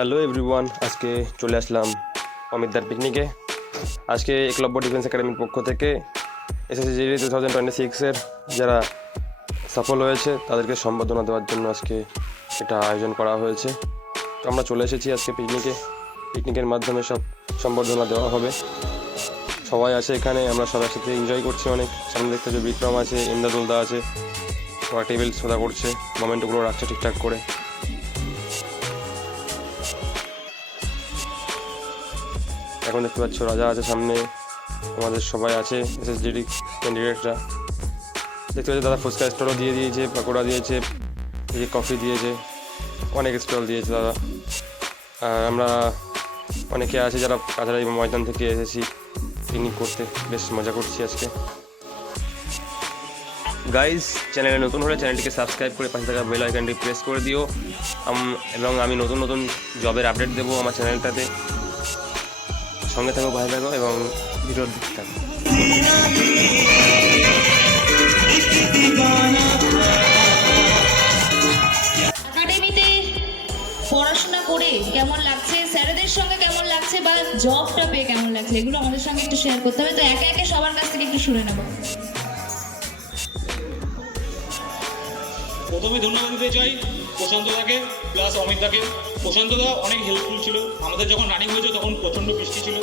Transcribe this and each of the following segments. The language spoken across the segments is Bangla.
হ্যালো এভরিওয়ান, আজকে চলে আসলাম অমিতদার পিকনিকে। আজকে একলব্য ডিফেন্স একাডেমির পক্ষ থেকে এসএসসি 2026-এর যারা সফল হয়েছে তাদেরকে সম্বর্ধনা দেওয়ার জন্য আজকে এটা আয়োজন করা হয়েছে। তো আমরা চলে এসেছি আজকে পিকনিকের মাধ্যমে সব সম্বর্ধনা দেওয়া হবে। সবাই আছে এখানে, আমরা সবাই একসাথে এনজয় করছি অনেক। সামনে দেখতে যে বিক্রম আছে, ইমদাদুলদা আছে, সবাই টেবিল সোদা করছে, মোমেন্টগুলো রাখছে ঠিকঠাক করে। এখন দেখতে পাচ্ছ রাজা আছে সামনে, আমাদের সবাই আছে এসএসজিডি ক্যান্ডিডেটরা। দেখতে পাচ্ছি দাদা ফুচকা স্টলও দিয়ে দিয়েছে, পাকোড়া দিয়েছে, এই যে কফি দিয়েছে, অনেক স্টল দিয়েছে দাদা। আর আমরা অনেকে আছে যারা কাছাড়াই ময়দান থেকে এসেছি পিকনিক করতে, বেশ মজা করছি আজকে। গাইজ, চ্যানেলে নতুন হলে চ্যানেলটিকে সাবস্ক্রাইব করে পাশে থাকা বেল আইকনটি প্রেস করে দিও, এবং আমি নতুন নতুন জবের আপডেট দেবো আমার চ্যানেলটাতে। সঙ্গে থাকো, ভালো থাকো এবং ভিডিওর দেখতে থাকো। একাডেমিতে পড়াশোনা করে কেমন লাগছে, স্যারেদের সঙ্গে কেমন লাগছে, বা জবটা পেয়ে কেমন লাগছে, এগুলো আমাদের সঙ্গে একটু শেয়ার করতে হবে। তো একে একে সবার কাছ থেকে একটু শুনে নেব। প্রথমে ধন্যবাদ দিতে চাই প্রশান্তদাকে প্লাস অমিতদাকে। প্রশান্তদা অনেক হেল্পফুল ছিল আমাদের, যখন রানিং হয়েছে তখন প্রচণ্ড বৃষ্টি ছিল।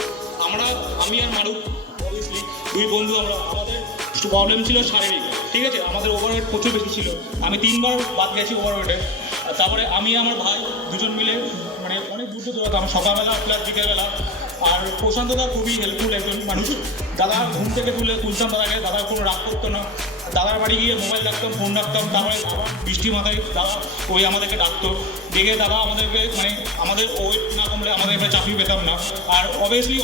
আমি আর মারুফ অবভিয়াসলি দুই বন্ধু, আমাদের একটু প্রবলেম ছিল শারীরিক, ঠিক আছে। আমাদের ওভারওয়েট প্রচুর বেশি ছিল, আমি 3 বার বাদ গেছি ওভারওয়েটে। তারপরে আমি আমার ভাই দুজন মিলে মানে অনেক দূর দূরতাম, সকালবেলা প্লাস বিকেলবেলা। আর প্রশান্তদা খুবই হেল্পফুল একজন মানুষ। দাদা ঘুম থেকে তুলতাম দাদাকে, দাদা কোনো রাগ করতো না। দাদার বাড়ি গিয়ে মোবাইল রাখতাম, ফোন রাখতাম, তারপরে আবার বৃষ্টি মাথায় দাদা আমাদেরকে ডাকতো, ডেকে দাদা আমাদেরকে মানে আমাদের ওয়েট না কমলে আমাদের এবার চাকরি পেতাম না। আর অবভিয়াসলি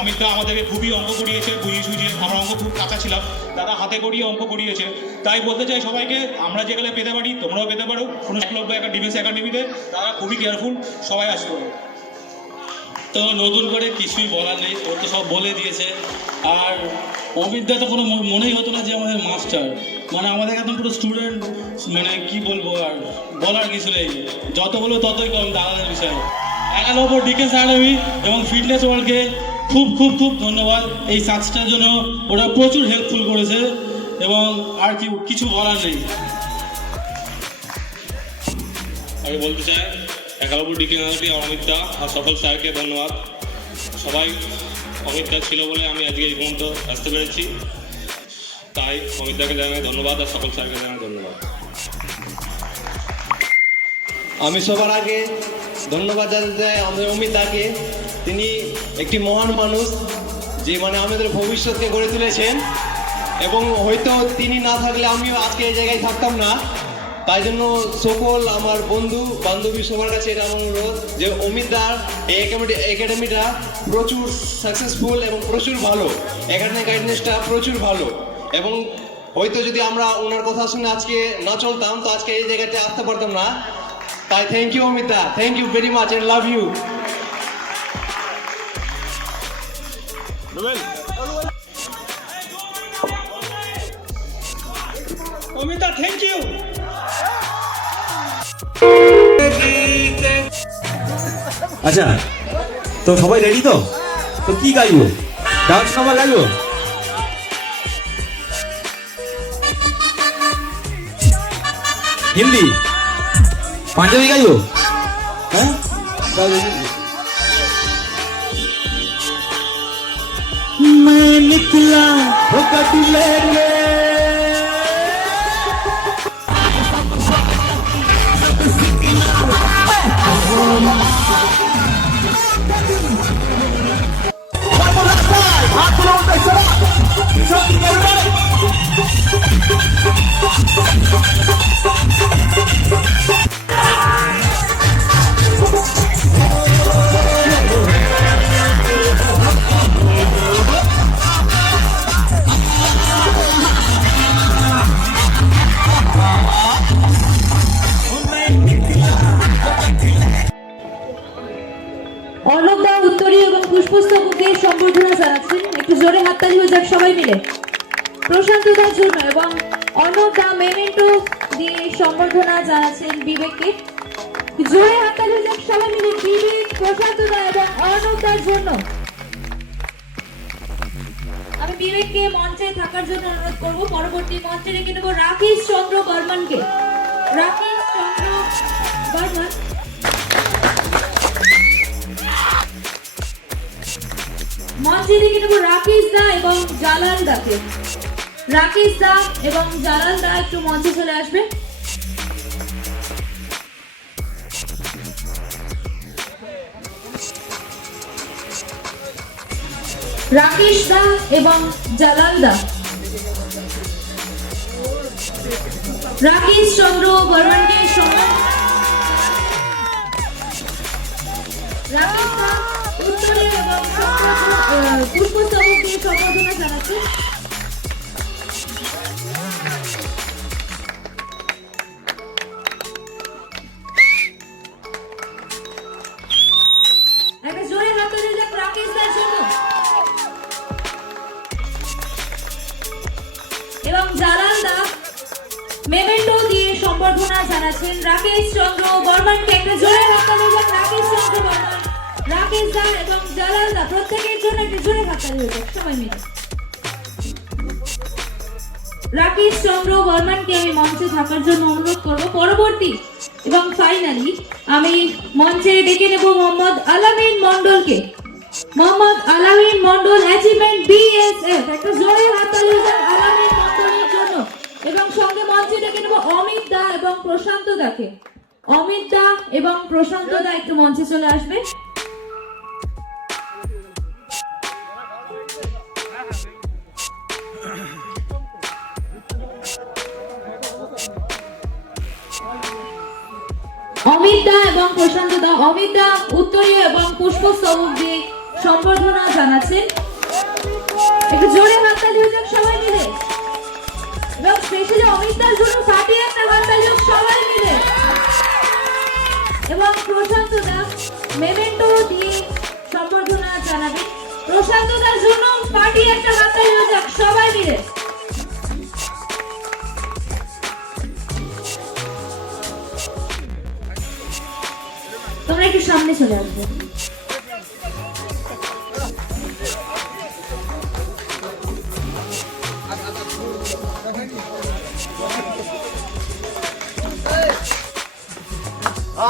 অমিতদা আমাদেরকে খুবই অঙ্ক করিয়েছে, বুঝিয়ে আমরা অঙ্ক খুব কাঁচা ছিলাম, দাদা হাতে করিয়ে অঙ্ক করিয়েছে। তাই বলতে চাই সবাইকে, আমরা যেগুলো পেতে পারি তোমরাও পেতে পারো কোনো একলব্য ডিফেন্স একাডেমিতে। দাদা খুবই কেয়ারফুল, সবাই আসতে পারো। তো নতুন করে কিছুই বলার নেই, ও তো সব বলে দিয়েছে। আর অমিতদা তো কোনো মনেই হতো না যে আমাদের মাস্টার, মানে আমাদের একদম পুরো স্টুডেন্ট, মানে কি বলবো, আর বলার কিছু নেই। যত বলবো ততই কম দাদাদের বিষয়ে। একলব্য ডিফেন্স একাডেমি এবং ফিটনেস ওয়ার্ল্ডকে খুব খুব খুব ধন্যবাদ এই সাকসেসটার জন্য। ওরা প্রচুর হেল্পফুল করেছে এবং আর কিছু বলার নেই। আমি বলতে চাই একলব্য ডিফেন্স একাডেমি অমিতদা আর সকল স্যারকে ধন্যবাদ। সবাই অমিতদা ছিল বলে আমি আজকে এই পর্যন্ত আসতে পেরেছি, তাই অমিতদাকে জানাই ধন্যবাদ আর সকল স্যারকে জানাই ধন্যবাদ। আমি সবার আগে ধন্যবাদ জানাতে চাই আমাদের অমিতদাকে। তিনি একটি মহান মানুষ, যে মানে আমাদের ভবিষ্যৎকে গড়ে তুলেছেন, এবং হয়তো তিনি না থাকলে আমিও আজকে এই জায়গায় থাকতাম না। তাই জন্য সকল আমার বন্ধু বান্ধবী সবার কাছে এটা আমার অনুরোধ যে অমিতদার এই একাডেমিটা প্রচুর সাকসেসফুল এবং প্রচুর ভালো, একাডেমিক গাইডেন্সটা প্রচুর ভালো। এবং হয়তো যদি আমরা ওনার কথা শুনে আজকে না চলতাম তো আজকে এই জায়গাতে আসতে পারতাম না। তাই থ্যাংক ইউ অমিতদা, thank you very much and love you. Amita thank you. আচ্ছা, তো সবাই রেডি তো? তো কি গাইবো? ডান্স নাম্বার গাইবো? হিন্দি, পাঞ্জাবি গাইবো? হ্যাঁ, मैं निकला वो कटले रे অর্ণবদা উত্তরী এবং পুষ্পস্তবকে সম্বর্ধনা জানাচ্ছেন। একটু জোরে হাততালি হয়ে যাক সবাই মিলে প্রশান্তদার জন্য। এবং অর্ণবদা মেমেন্টো দিয়ে সম্বর্ধনা জানাচ্ছেন বিবেককে। জোরে হাততালি হয়ে যাক সবাই মিলে বিবেক। প্রশান্ত দা এবং অর্ণব দার জন্য। আমি বিবেককে মঞ্চে থাকার জন্য অনুরোধ করব। পরবর্তী মঞ্চে রেখে নেব রাকেশ চন্দ্র বর্মনকে। রাকেশ চন্দ্র বর্মন মঞ্চে রেখে নেব রাকেশ দা এবং জালাল দাকে। রাকেশ দা এবং জালাল দা একটু মঞ্চে চলে আসবে। রাকেশ দা এবং জালাল দা। রাকেশ চন্দ্র বর্মনকে সম্মান। রাকেশ দা উত্তরে এবং পুষ্পস্তবক দিয়ে সম্বর্ধনা জানাচ্ছে। একটা জোরে হাততালি যাক রাকেশ দার জন্য। এবং জালাল দা মেমেন্টো দিয়ে সম্বর্ধনা জানাচ্ছেন রাকেশ চন্দ্র বর্মনকে। একটা জোরে হাততালি যাক রাকেশ চন্দ্র বর্মন, রাকেশ দা এবং জালাল দা প্রত্যেকের জন্য একটা জোরে হাততালি হোক সবাই মিলে। রাকেশ চন্দ্র বর্মনকে আমি মঞ্চে থাকার জন্য অনুরোধ করব। পরবর্তী এবং ফাইনালি আমি মঞ্চে ডেকে নেব মোহাম্মদ আলামিন মন্ডলকে। মোহাম্মদ আলামিন মন্ডল অ্যাচিভমেন্ট বিএসএফ। একটা জোরে হাততালি যাক আলামিন মন্ডলের জন্য। এবং সঙ্গে মঞ্চে ডেকে নেব অমিত দা এবং প্রশান্ত দাকে। অমিত দা এবং প্রশান্ত দা একটু মঞ্চে চলে আসবে। অমিত দা এবং প্রশান্ত দা। অমিত দা উত্তরীয় এবং পুষ্পস্তবক দিয়ে সম্বর্ধনা জানাচ্ছেন। একটু জোরে হাততালি হয়ে যাক সবাই মিলে। এবং স্পেশালি অমিত দার জন্য ফাটিয়ে একটা হাততালি হোক সবাই মিলে। এবং প্রশান্ত দা মেমেন্টো দিয়ে সম্বর্ধনা জানাবেন। প্রশান্ত দার জন্য ফাটিয়ে একটা হাততালি হয়ে যাক সবাই মিলে। তোমরা একটু সামনে চলে আসবে।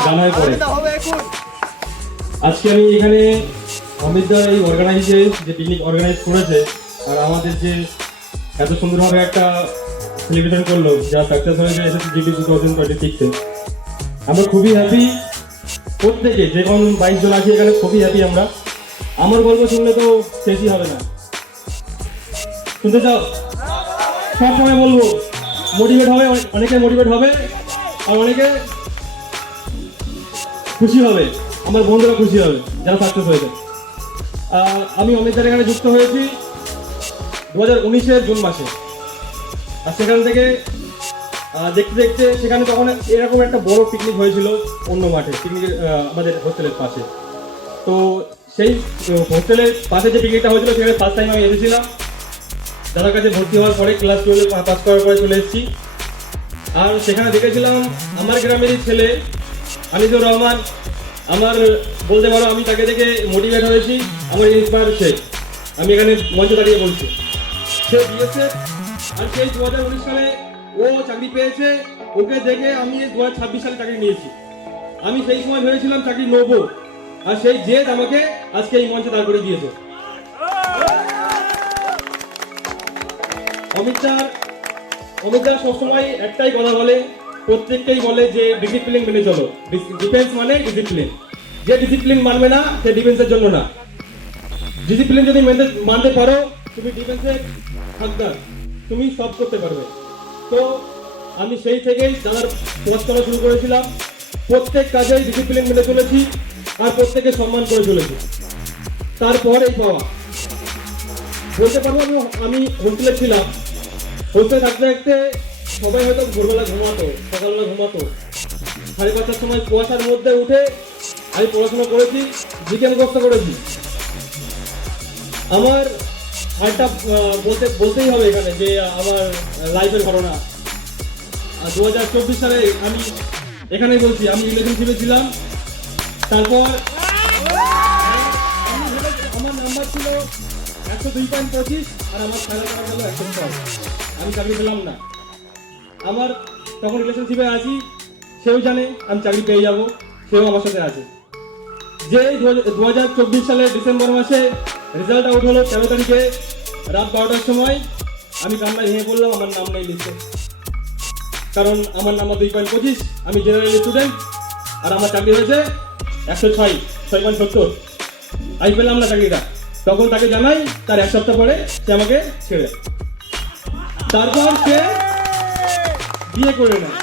জানার পরে আজকে আমি এখানে অমিতদা এই অর্গানাইজে যে পিকনিক অর্গানাইজ করেছে আর আমাদের যে এত সুন্দরভাবে একটা সেলিব্রেশন করলো যা সাকসেস হয়েছে এসএসসি 2026-এ আমরা খুবই হ্যাপি। প্রত্যেকে যে কোন 22 জন আছে এখানে খুবই হ্যাপি আমরা। আমার গল্প শুনলে তো শেষই হবে না। শুনতে চাও? সব সময় বলবো মোটিভেট হবে, অনেকে মোটিভেট হবে আর অনেকে খুশি হবে, আমার বন্ধুরা খুশি হবে যারা সাকসেস হয়েছে। আমি অমিতদার এখানে যুক্ত হয়েছি 2019-এর জুন মাসে। আর সেখান থেকে দেখতে দেখতে সেখানে তখন এরকম একটা বড় পিকনিক হয়েছিল অন্য মাঠে, পিকনিকের আমাদের হোস্টেলের পাশে। তো সেই হোস্টেলের পাশে যে পিকনিকটা হয়েছিল সেখানে ফার্স্ট টাইম আমি এসেছিলাম। দাদার কাছে ভর্তি হওয়ার পরে ক্লাস 12 পাস করার পরে চলে এসেছি। আর সেখানে দেখেছিলাম আমার গ্রামেরই ছেলে আনিসুর রহমান। আমার বলতে পারো আমি তাকে দেখে মোটিভেট হয়েছি, আমার ইন্সপায়ার সে। আমি এখানে মঞ্চে দাঁড়িয়ে বলছি সে বিএসএফ। আর সেই 2019 সালে ও চাকরি পেয়েছে, ওকে দেখে আমি 2026 সালে চাকরি নিয়েছি। আমি সেই সময় ভেবেছিলাম চাকরি নেবো, আর সেই জেদ আমাকে আজকে এই মঞ্চে দাঁড় করে দিয়েছে। অমিতদার সবসময় একটাই কথা বলে, প্রত্যেককেই বলে যে ডিসিপ্লিন মেনে চলো। ডিফেন্স মানে ডিসিপ্লিন। যে ডিসিপ্লিন মানবে না সে ডিফেন্সের জন্য না। ডিসিপ্লিন যদি মানতে পারো তুমি ডিফেন্সের হাকদার, তুমি সব করতে পারবে। তো আমি সেই থেকেই দাদার পথ চলা শুরু করেছিলাম। প্রত্যেক কাজেই ডিসিপ্লিন মেনে চলেছি আর প্রত্যেকে সম্মান করে চলেছি। তারপর এই পাওয়া বলতে পারবো আমি হোস্টেলে ছিলাম। হোস্টেলে থাকতে থাকতে সবাই হয়তো ভোরবেলা ঘুমাতো, সকালবেলা ঘুমাতো। 5:30টার সময় কুয়াশার মধ্যে উঠে আমি পড়াশোনা করেছি, জিকে মুখস্থ করেছি। আমার একটা বলতেই হবে এখানে যে আমার লাইফের ঘটনা। 2024 সালে আমি এখানেই বলছি, আমি রিলেশনশিপে ছিলাম। তারপর ছিল 102.25 আর আমার ফাইনাল নাম্বার গেল 106। আমি চাকরি পেলাম না। আমার তখন রিলেশনশিপে আছি, সেও জানে আমি চাকরি পেয়ে যাব, সেও আমার সাথে আছে। যে 2024 সালের ডিসেম্বর মাসে রেজাল্ট আউট হলো 13 তারিখে রাত 12টার সময়, আমি কান্নায় ভেঙে পড়লাম, আমার নাম নেই লিস্টে। কারণ আমার নাম্বার 2.25, আমি জেনারেল স্টুডেন্ট, আর আমার চাকরি হয়েছে 106.70। আমি পেলাম না চাকরিটা। তখন তাকে জানাই, তার এক সপ্তাহ পরে সে আমাকে ছেড়ে। তারপর সে বিয়ে করে নেয়।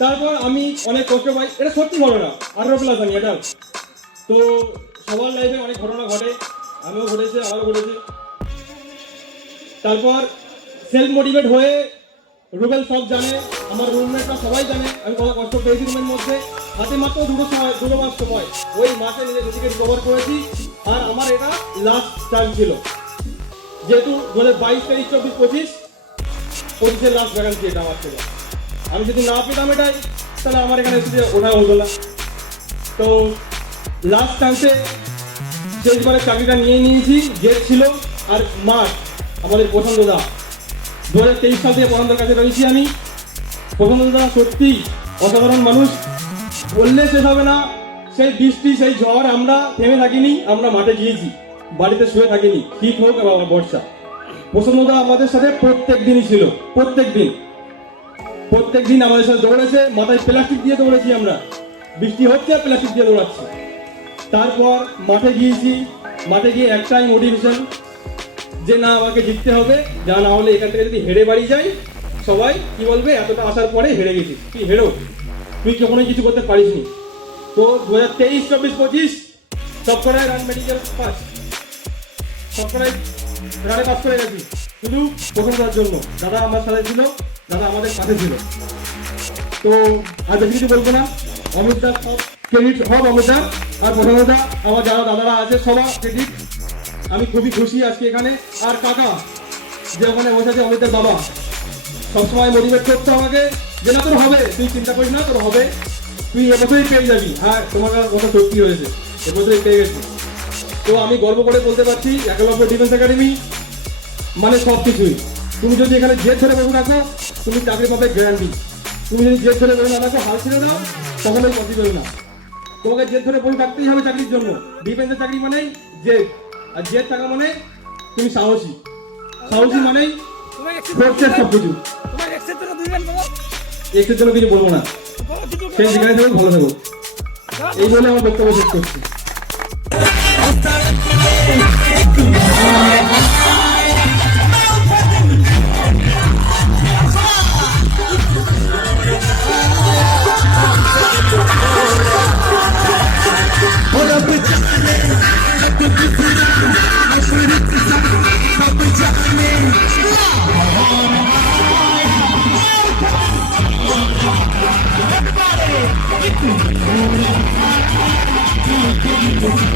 তারপর আমি অনেক কষ্ট পাই, এটা সত্যি ঘটনা, 18+ আমি এটা। তো সবার লাইফে অনেক ঘটনা ঘটে, আমিও ঘটেছে, আমারও ঘটেছে। তারপর সেলফ মোটিভেট হয়ে, রুবেল সব জানে, আমার রুমমেটরা সবাই জানে আমি কত কষ্ট পেয়েছি রুমের মধ্যে। হাতে মাত্র 2 মাস সময়, ওই মাসে নিজেকে রিকভার করেছি। আর আমার এটা লাস্ট চান্স ছিল, যেহেতু 2022, 23, 24, 25 লাস্ট ভ্যাকান্সি এটা আমার ছিল। আমি যদি না পেতাম এটাই, তাহলে আমার এখানে এসে ওঠা হতো না। তো লাস্ট চান্সে শেষবারের চাকরিটা নিয়ে নিয়েছি। জেদ ছিল আর মাঠ আমাদের প্রশান্তদা, 2023 সাল থেকে প্রশান্তর কাছে রয়েছি আমি। প্রশান্তদা সত্যি অসাধারণ মানুষ, বললে শেষ হবে না। সেই বৃষ্টি, সেই ঝড়, আমরা থেমে থাকিনি, আমরা মাঠে গিয়েছি, বাড়িতে শুয়ে থাকিনি, শীত হোক বা বর্ষা। প্রশান্তদা আমাদের সাথে প্রত্যেক দিনই ছিল, প্রত্যেক দিন আমাদের সাথে দৌড়েছে, মাথায় প্লাস্টিক দিয়ে দৌড়েছি আমরা, বৃষ্টি হচ্ছে প্লাস্টিক দিয়ে দৌড়াচ্ছি। তারপর মাঠে গিয়েছি, মাঠে গিয়ে একটাই মোটিভেশন, যে না আমাকে জিততে হবে, যা না হলে এখান থেকে যদি হেরে বাড়ি যাই, সবাই কি বলবে, এতটা আসার পরে হেরে গেছি, তুই হেরো, তুই কখনোই কিছু করতে পারিসনি। তো 2023, 24, 25 সবকটাই রান মেডিকেল পাস, সবকটাই রানে পাস করে গেছি, শুধু প্রথমবার জন্য। দাদা আমার সাথে ছিল, দাদা আমাদের সাথে ছিল। তো আর বেশি কিছু বলবো না, অমিতদার সব ক্রেডিট সব অমিতদার, আর প্রথমত আমার যারা দাদারা আছে সবার ক্রেডিট। আমি খুবই খুশি আজকে এখানে। আর কাকা যে ওখানে বসেছে, অমিতদার বাবা, সবসময় মোটিভেট করতো আমাকে, যে না তোর হবে, তুই চিন্তা করিস না, তোর হবে, তুই এবছরই পেয়ে যাবি। হ্যাঁ, তোমার কথা সত্যি হয়েছে, এবছরই পেয়ে গেছি। তো আমি গর্ব করে বলতে পারছি, একলব্য ডিফেন্স একাডেমি মানে সব কিছুই। তুমি যদি এখানে জেদ ধরে বসে রাখো, তুমি চাকরি পাবে গ্যারান্টি। তুমি যদি জেদ ধরে বসে না রাখো, হাল ছেড়ে দাও, কখনোই পসিবল না। তোমাকে জেদ ধরে বসে থাকতেই হবে চাকরির জন্য। ডিফেন্সের চাকরি মানেই জেদ, আর জেদ থাকা মানে তুমি সাহসী, সাহসী মানেই ফোর্সের সব কিছু। এক্সের জন্য কিছু বলবো না, সেই যেখানে থাকো ভালো থাকো, এই বলে আমার বক্তব্য শেষ করছি।